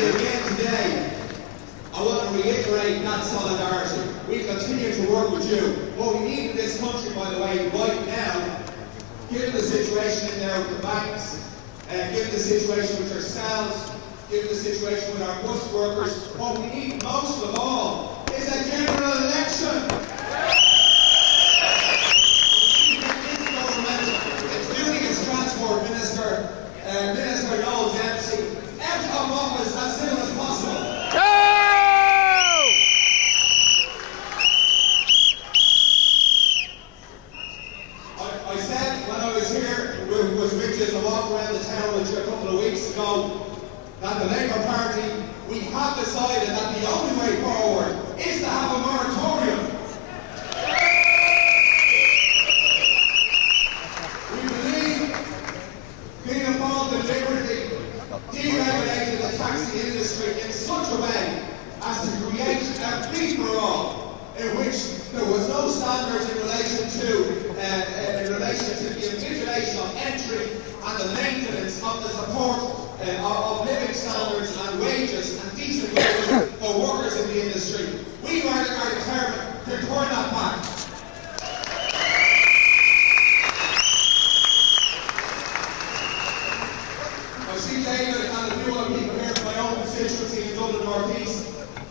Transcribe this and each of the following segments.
Again today, I want to reiterate that solidarity. We continue to work with you. What we need in this country, by the way, right now, given the situation in there with the banks, given the situation with yourselves, given the situation with our bus workers, what we need most of all is a general election. Including its transport minister, Minister Dail Eireann, out of office as soon as possible. I said when I was here with you to walk around the town with you a couple of weeks ago that the Labour Party, we have decided that the only way forward is to have a moratorium. We believe being involved in liberty, deregulating the taxi industry in such a way as to create a free for all, in which there was no standards in relation to the invigilation of entry and the maintenance of the support of living standards and wages and decent wages for workers in the industry. We are determined to turn that back. I see David and a few other people here from my own constituency in Dublin North East.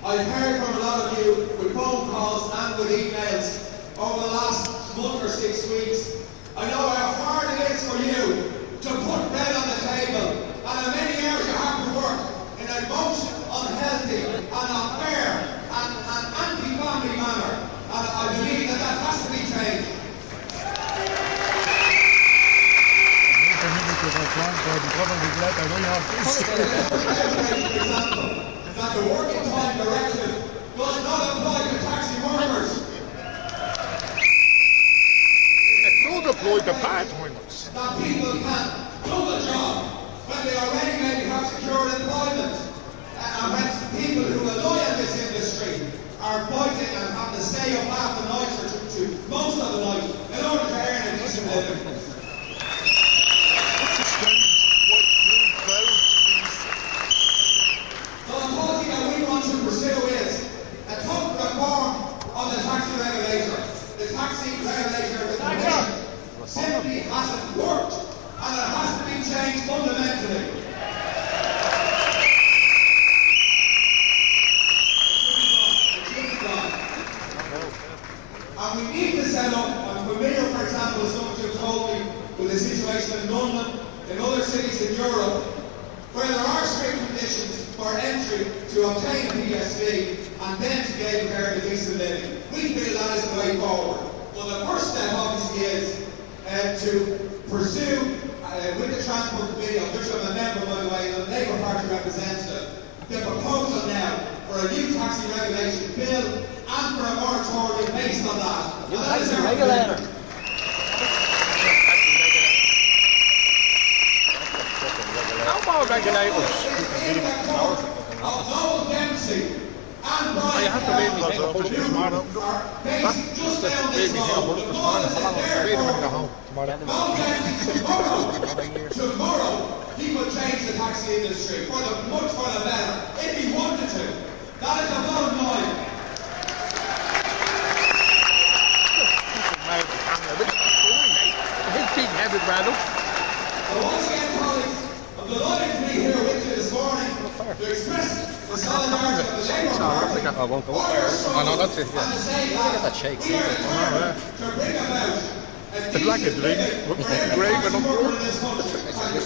I've heard from a lot of you with phone calls and with emails over the last month or 6 weeks. I know how hard it is for you to put bread on the table and how many hours you have to work in a most unhealthy and unfair and anti-family manner. And I believe that that has to be changed. That the working time directive does not apply to taxi workers. It does apply to part-timers. That people can do the job when they already maybe have secure employment. And when people who rely on this industry are fighting and have to stay up half the night or to most of the night in order to earn a decent living. So the policy that we want to pursue is a total reform of the taxi regulator. The taxi regulator simply hasn't worked, and it has to be changed fundamentally. And we need to set up, I'm familiar, for example, as some of you told me, with the situation in London, in other cities in Europe, where there are strict conditions for entry to obtain a PSV and then to be able to earn a decent living. We feel that is the way forward. Well, the first step obviously is to pursue with the Transport Committee, of which I'm a member, by the way, the Labour Party representative, the proposal now for a new taxi regulation bill and for a moratorium based on that. New taxi regulator. No more regulators. You have to read me thing up this morning. just down this road. Tomorrow, he will change the taxi industry much for the better, if he wanted to. That is the bottom line. His team headed right up. So once again, colleagues, I'm delighted to be here with you this morning to express the solidarity of the Labour Party. I won't go up there. Oh no, that's it, yeah. And to say that that shakes. we are determined to bring about It's like a drink. Great, but I'm in this country.